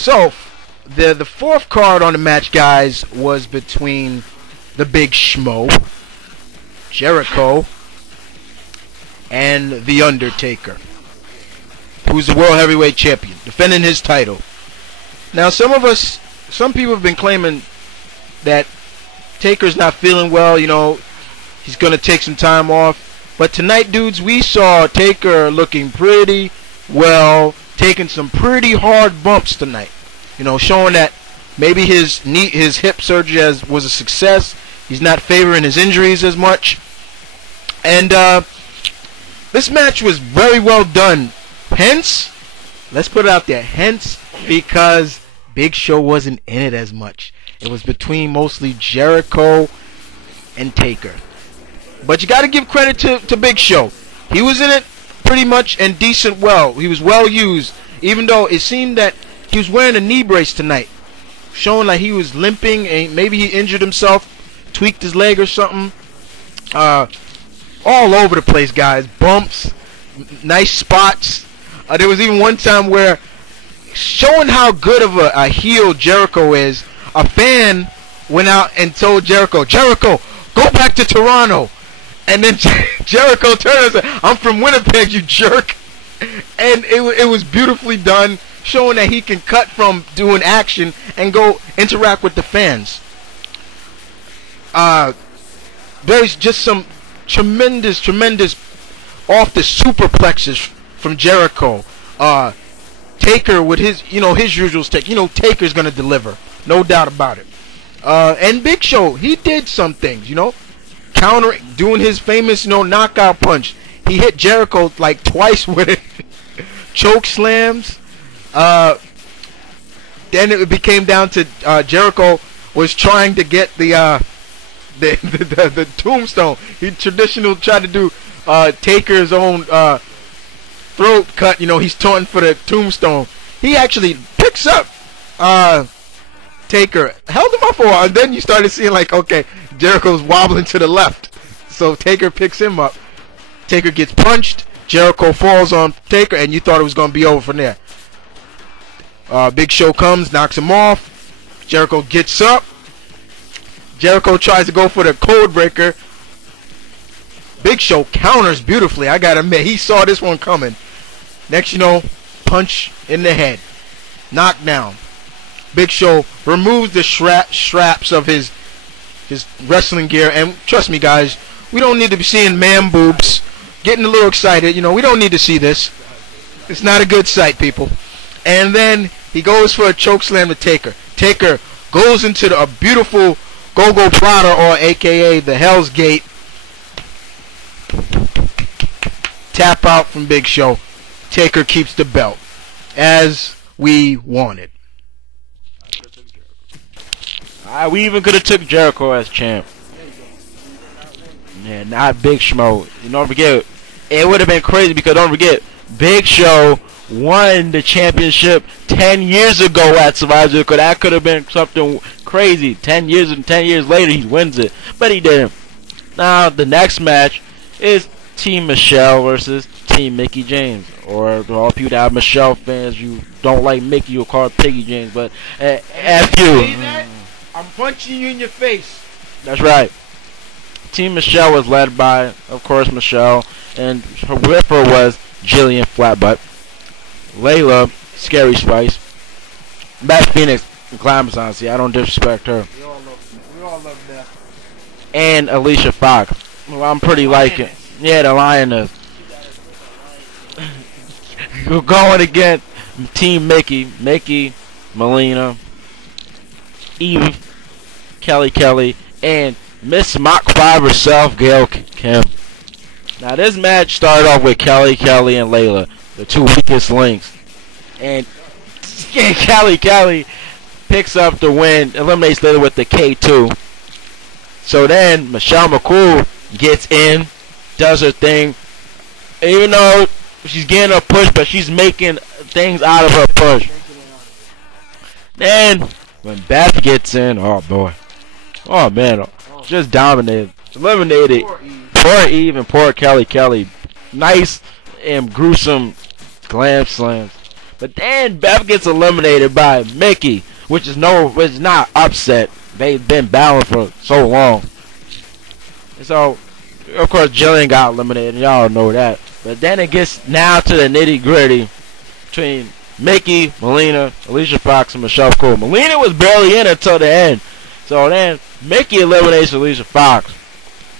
So, the fourth card on the match, guys, was between the Big Schmo, Jericho, and The Undertaker, who's the World Heavyweight Champion, defending his title. Now, some people have been claiming that Taker's not feeling well, you know, he's going to take some time off. But tonight, dudes, we saw Taker looking pretty well, taking some pretty hard bumps tonight. You know, showing that maybe his hip surgery was a success. He's not favoring his injuries as much. And this match was very well done. Hence, let's put it out there, hence because Big Show wasn't in it as much. It was between mostly Jericho and Taker. But you got to give credit to Big Show. He was in it pretty much and decent well. He was well used, even though it seemed that he was wearing a knee brace tonight, showing like he was limping and maybe he injured himself, tweaked his leg or something. All over the place, guys. Bumps, nice spots. There was even one time where, showing how good of a heel Jericho is, a fan went out and told Jericho, go back to Toronto. And then Jericho turned and said, I'm from Winnipeg, you jerk. And it was beautifully done, showing that he can cut from doing action and go interact with the fans. There's just some tremendous off the superplexes from Jericho. Taker with his usual stick. You know, Taker's gonna deliver, no doubt about it. And Big Show, he did some things, you know, doing his famous, knockout punch. He hit Jericho like twice with it. Choke slams. Then it became down to Jericho was trying to get the tombstone. He traditional tried to do Taker's own throat cut. You know, he's taunting for the tombstone. He actually picks up Taker, held him up for a while, and then you started seeing like, okay, Jericho's wobbling to the left, so Taker picks him up. Taker gets punched. Jericho falls on Taker, and you thought it was going to be over from there. Big Show comes, knocks him off. Jericho gets up. Jericho tries to go for the code breaker. Big Show counters beautifully. I gotta admit, he saw this one coming. Next, punch in the head. Knockdown. Big Show removes the straps of his wrestling gear. And trust me, guys, we don't need to be seeing man boobs. Getting a little excited. We don't need to see this. It's not a good sight, people. And then he goes for a chokeslam to Taker. Taker goes into a beautiful go-go plotter, or a.k.a. the Hell's Gate. Tap out from Big Show. Taker keeps the belt, as we wanted. We even could have took Jericho as champ. Yeah, not Big Schmo. Don't forget, it would have been crazy because don't forget, Big Show won the championship 10 years ago at Survivor Series. That could have been something crazy. 10 years later, he wins it, but he didn't. Now the next match is Team Michelle versus Team Mickey James. Or to all people that are Michelle fans, you don't like Mickey, you'll call it Piggy James, but F you. I'm punching you in your face. That's right. Team Michelle was led by, of course, Michelle, and her whipper was Jillian Flatbutt, Layla, Scary Spice, Beth Phoenix, and Glamazon. See, I don't disrespect her. We all love that. And Alicia Fox. Well, I'm pretty liking. Yeah, the Lioness. We're going against Team Mickey, Melina, Eve, Kelly, and Miss Mach 5 herself, Gail Kim. Now this match started off with Kelly and Layla, the two weakest links. And Kelly picks up the win, eliminates Layla with the K2. So then Michelle McCool gets in, does her thing. Even though she's getting a push, but she's making things out of her push. Then when Beth gets in, oh boy. Oh man, just dominated. Eliminated poor Eve and poor Kelly. Nice and gruesome glam slams. But then Beth gets eliminated by Mickey, which is not upset. They've been battling for so long. And so, of course, Jillian got eliminated. Y'all know that. But then it gets now to the nitty gritty between Mickey, Melina, Alicia Fox, and Michelle Cole. Melina was barely in until the end. So then Mickey eliminates Alicia Fox.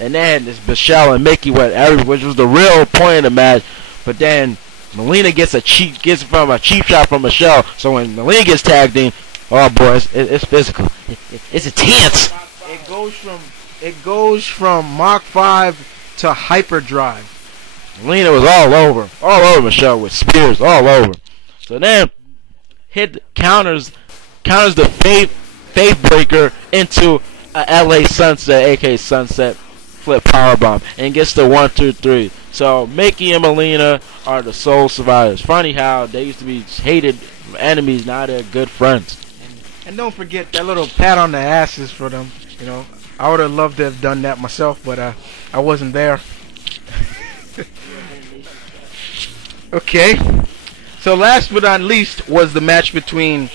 And then it's Michelle and Mickey which was the real point of the match. But then Melina gets a cheap shot from Michelle. So when Melina gets tagged in, oh boy, it's physical. It's intense. It goes from Mach 5 to hyperdrive. Melina was all over Michelle with spears all over. So then counters the faith breaker into a LA Sunset, aka Sunset Flip Powerbomb, and gets the 1, 2, 3. So Mickey and Melina are the sole survivors. Funny how they used to be hated enemies, now they're good friends. And don't forget that little pat on the asses for them. You know, I would have loved to have done that myself, but I wasn't there. Okay. So last but not least was the match between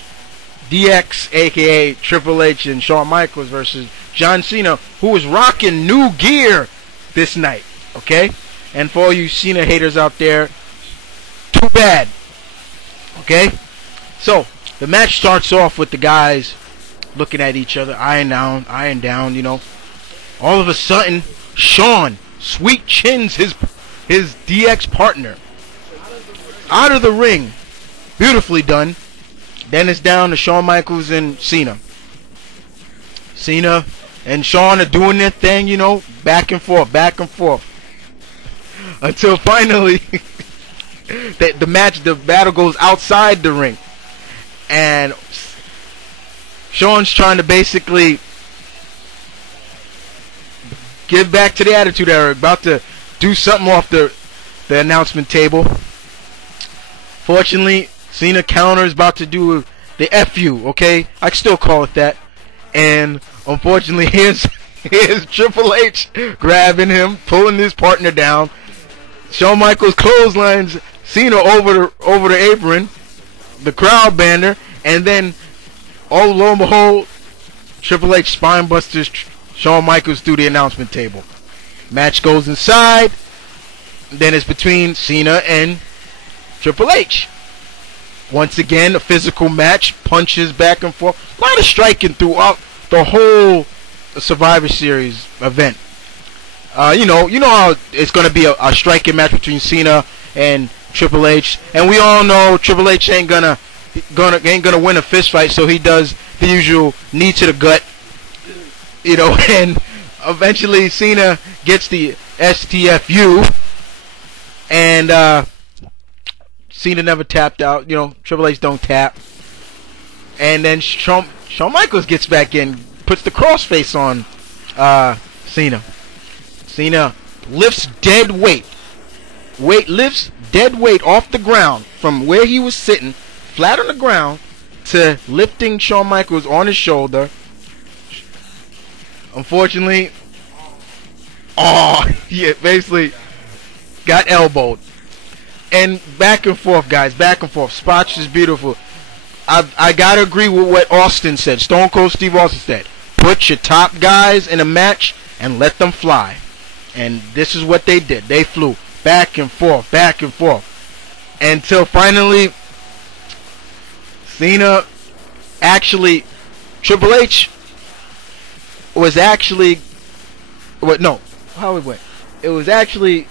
DX, aka Triple H, and Shawn Michaels versus John Cena, who was rocking new gear this night. Okay? And for all you Cena haters out there, too bad. Okay? So, the match starts off with the guys looking at each other, eyeing down, you know. All of a sudden, Shawn sweet chins his DX partner out of the ring. Beautifully done. Then it's down to Shawn Michaels and Cena. Cena and Shawn are doing their thing, you know, back and forth. Until finally, the battle goes outside the ring. And Shawn's trying to basically give back to the Attitude Era, about to do something off the announcement table. Fortunately, Cena counters, about to do the FU, okay? I can still call it that. And unfortunately, here's Triple H grabbing him, pulling his partner down. Shawn Michaels clotheslines Cena over the apron, the crowd banner, and then, oh, lo and behold, Triple H spine busters Shawn Michaels through the announcement table. Match goes inside. Then it's between Cena and Triple H. Once again, a physical match, punches back and forth. A lot of striking throughout the whole Survivor Series event. You know how it's going to be a striking match between Cena and Triple H, and we all know Triple H ain't gonna win a fist fight, so he does the usual knee to the gut, you know, and eventually Cena gets the STFU, and Cena never tapped out. You know, Triple H don't tap, and then Shawn Michaels gets back in, puts the crossface on Cena. Cena lifts dead weight off the ground from where he was sitting, flat on the ground, to lifting Shawn Michaels on his shoulder. Unfortunately, yeah, basically got elbowed. And back and forth, guys, back and forth. Spots is beautiful. I gotta agree with what Austin said. Stone Cold Steve Austin said, put your top guys in a match and let them fly. And this is what they did. They flew back and forth, until finally Triple H was actually, it was actually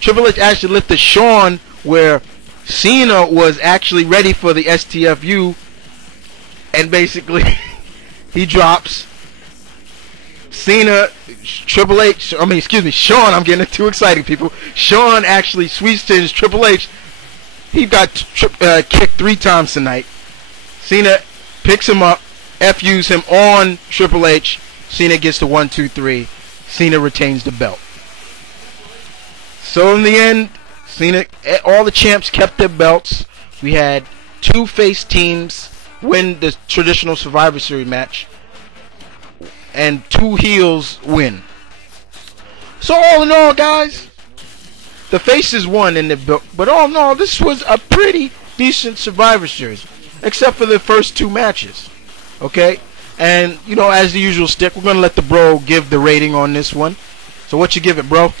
Triple H actually lifted Shawn where Cena was actually ready for the STFU, and basically he drops Shawn, I'm getting too excited, people. Shawn actually sweeps to his Triple H. He got kicked 3 times tonight. Cena picks him up, FUs him on Triple H. Cena gets the 1, 2, 3. Cena retains the belt. So in the end, all the champs kept their belts. We had 2 face teams win the traditional Survivor Series match, and 2 heels win. So all in all, guys, The faces won in the book, but all in all, this was a pretty decent Survivor Series, except for the first 2 matches. Okay, and you know, as the usual stick, we're gonna let the bro give the rating on this one. So what you give it, bro?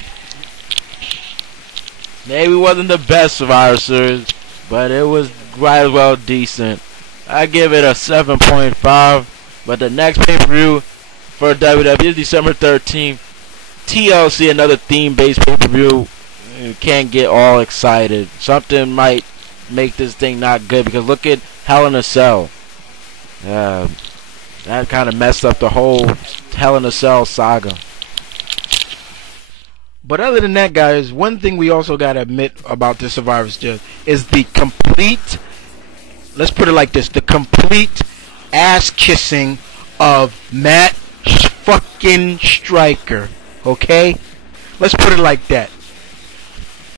Maybe it wasn't the best Survivor Series, but it was right as well decent. I give it a 7.5. But the next pay-per-view for WWE is December 13th. TLC, another theme-based pay-per-view. You can't get all excited. Something might make this thing not good, because look at Hell in a Cell. That kind of messed up the whole Hell in a Cell saga. But other than that, guys, one thing we also got to admit about this Survivor Series is the complete, let's put it like this, the complete ass kissing of Matt fucking Striker. Okay? Let's put it like that.